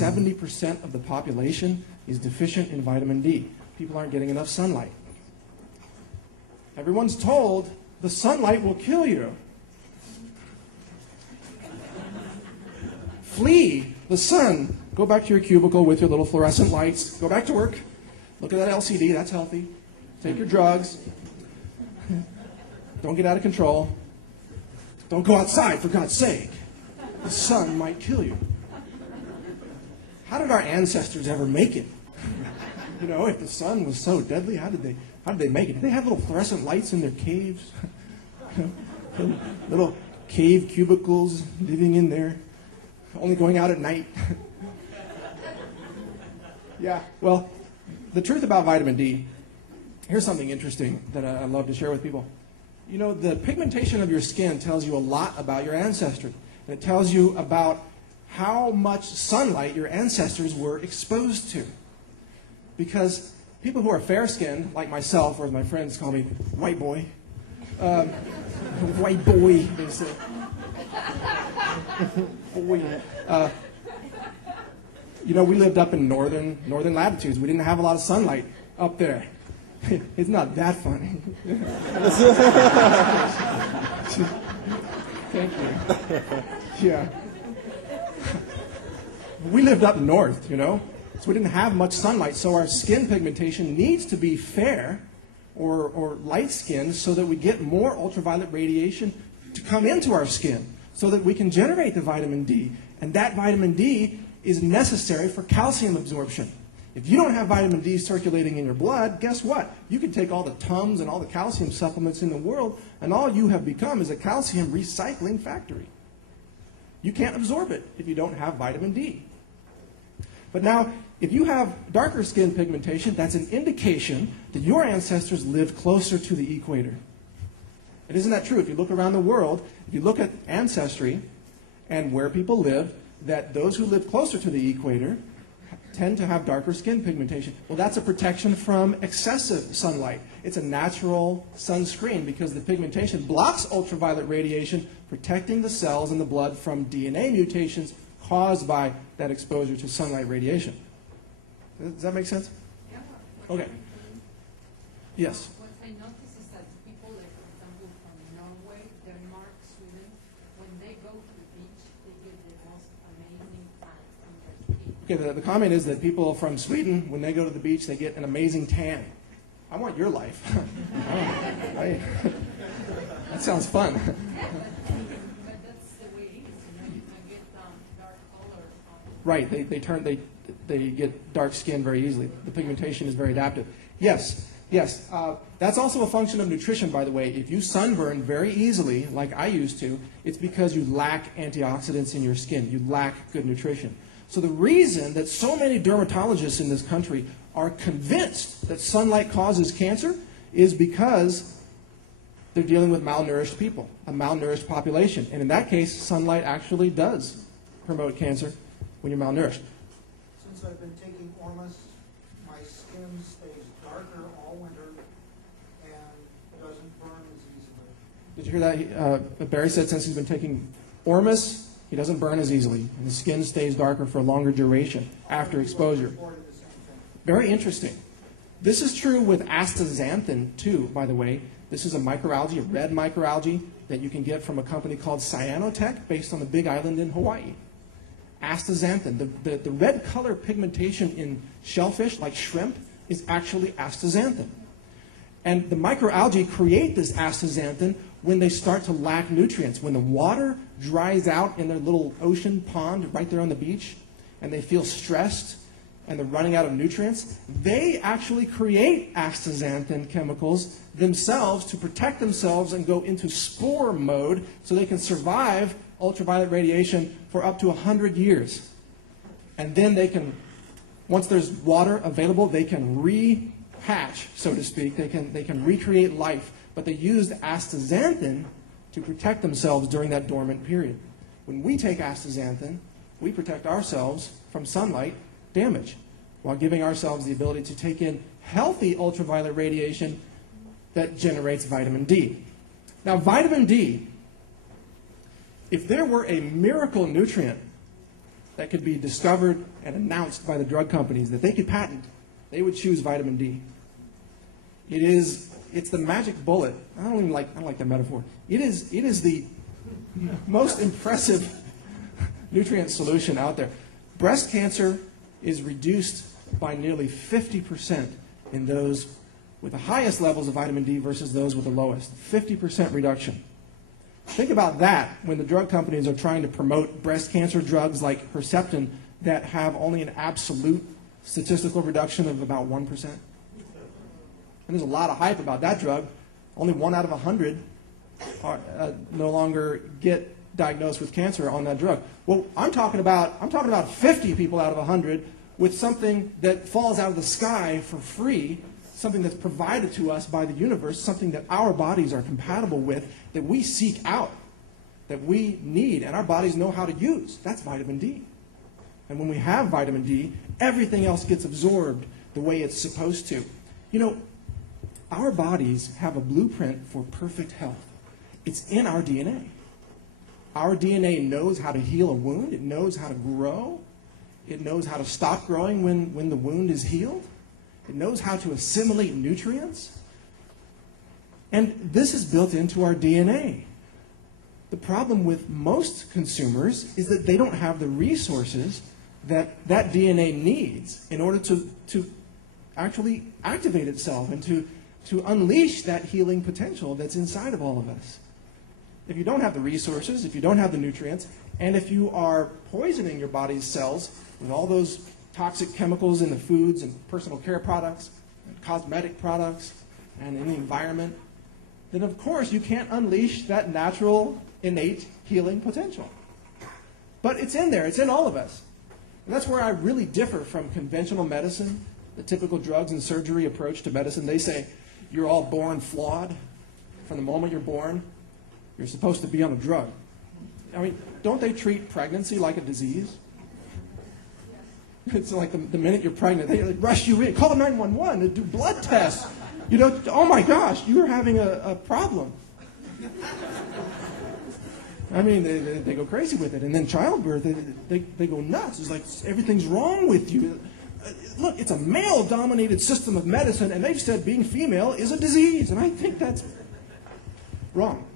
70% of the population is deficient in vitamin D. People aren't getting enough sunlight. Everyone's told the sunlight will kill you. Flee the sun. Go back to your cubicle with your little fluorescent lights. Go back to work. Look at that LCD. That's healthy. Take your drugs. Don't get out of control. Don't go outside, for God's sake. The sun might kill you. How did our ancestors ever make it? You know, if the sun was so deadly, how did they make it? Did they have little fluorescent lights in their caves? Little cave cubicles, living in there, only going out at night. Yeah, well, the truth about vitamin D, here's something interesting that I love to share with people. You know, the pigmentation of your skin tells you a lot about your ancestry. And it tells you about how much sunlight your ancestors were exposed to. Because people who are fair-skinned, like myself, or as my friends call me, white boy, white boy, they say. Boy. You know, we lived up in northern latitudes. We didn't have a lot of sunlight up there. It's not that funny. Thank you. Yeah. We lived up north, you know, so we didn't have much sunlight. So our skin pigmentation needs to be fair or light-skinned so that we get more ultraviolet radiation to come into our skin so that we can generate the vitamin D. And that vitamin D is necessary for calcium absorption. If you don't have vitamin D circulating in your blood, guess what? You can take all the Tums and all the calcium supplements in the world, and all you have become is a calcium recycling factory. You can't absorb it if you don't have vitamin D. But now, if you have darker skin pigmentation, that's an indication that your ancestors lived closer to the equator. And isn't that true? If you look around the world, if you look at ancestry and where people lived, that those who live closer to the equator tend to have darker skin pigmentation. Well, that's a protection from excessive sunlight. It's a natural sunscreen because the pigmentation blocks ultraviolet radiation, protecting the cells in the blood from DNA mutations caused by that exposure to sunlight radiation. Does that make sense? Yeah. Okay. Yes? What I notice is that people, like, for example, from Norway, Denmark, Sweden, when they go to the beach, they get the most amazing tan on their skin. Okay, the comment is that people from Sweden, when they go to the beach, they get an amazing tan. I want your life. That sounds fun. But that's the way it is. You know, you can get dark color on. Right, they get dark skin very easily. The pigmentation is very adaptive. Yes. That's also a function of nutrition, by the way. If you sunburn very easily, like I used to, it's because you lack antioxidants in your skin. You lack good nutrition. So the reason that so many dermatologists in this country are convinced that sunlight causes cancer is because they're dealing with malnourished people, a malnourished population. And in that case, sunlight actually does promote cancer when you're malnourished. Since I've been taking Ormus, my skin stays darker all winter and doesn't burn as easily. Did you hear that? Barry said since he's been taking Ormus, he doesn't burn as easily, and the skin stays darker for a longer duration after exposure. Very interesting. This is true with astaxanthin, too, by the way. This is a microalgae, a red microalgae, that you can get from a company called Cyanotech, based on the Big Island in Hawaii. Astaxanthin, the red color pigmentation in shellfish, like shrimp, is actually astaxanthin. And the microalgae create this astaxanthin when they start to lack nutrients. When the water dries out in their little ocean pond right there on the beach, and they feel stressed, and they're running out of nutrients, they actually create astaxanthin chemicals themselves to protect themselves and go into spore mode so they can survive ultraviolet radiation for up to 100 years. And then they can, once there's water available, they can rehatch, so to speak. They can recreate life. But they used astaxanthin to protect themselves during that dormant period. When we take astaxanthin, we protect ourselves from sunlight damage while giving ourselves the ability to take in healthy ultraviolet radiation that generates vitamin D. Now, vitamin D, if there were a miracle nutrient that could be discovered and announced by the drug companies that they could patent, they would choose vitamin D. It's the magic bullet. I don't like that metaphor. It is the most impressive nutrient solution out there. Breast cancer is reduced by nearly 50% in those with the highest levels of vitamin D versus those with the lowest. 50% reduction. Think about that when the drug companies are trying to promote breast cancer drugs like Herceptin that have only an absolute statistical reduction of about 1%. And there's a lot of hype about that drug. Only 1 out of 100 no longer get diagnosed with cancer on that drug. Well, I'm talking about 50 people out of 100 with something that falls out of the sky for free, something that's provided to us by the universe, something that our bodies are compatible with, that we seek out, that we need, and our bodies know how to use. That's vitamin D. And when we have vitamin D, everything else gets absorbed the way it's supposed to. You know, our bodies have a blueprint for perfect health. It's in our DNA. Our DNA knows how to heal a wound. It knows how to grow. It knows how to stop growing when the wound is healed. It knows how to assimilate nutrients. And this is built into our DNA. The problem with most consumers is that they don't have the resources that DNA needs in order to actually activate itself and to unleash that healing potential that's inside of all of us. If you don't have the resources, if you don't have the nutrients, and if you are poisoning your body's cells with all those toxic chemicals in the foods and personal care products and cosmetic products and in the environment, then of course you can't unleash that natural, innate healing potential. But it's in there. It's in all of us. And that's where I really differ from conventional medicine, the typical drugs and surgery approach to medicine. They say you're all born flawed. From the moment you're born, you're supposed to be on a drug. I mean, don't they treat pregnancy like a disease? It's like the minute you're pregnant, they rush you in, call 911, and do blood tests. You know, oh my gosh, you're having a problem. I mean, they go crazy with it. And then childbirth, they go nuts. It's like everything's wrong with you. Look, it's a male-dominated system of medicine, and they've said being female is a disease. And I think that's wrong.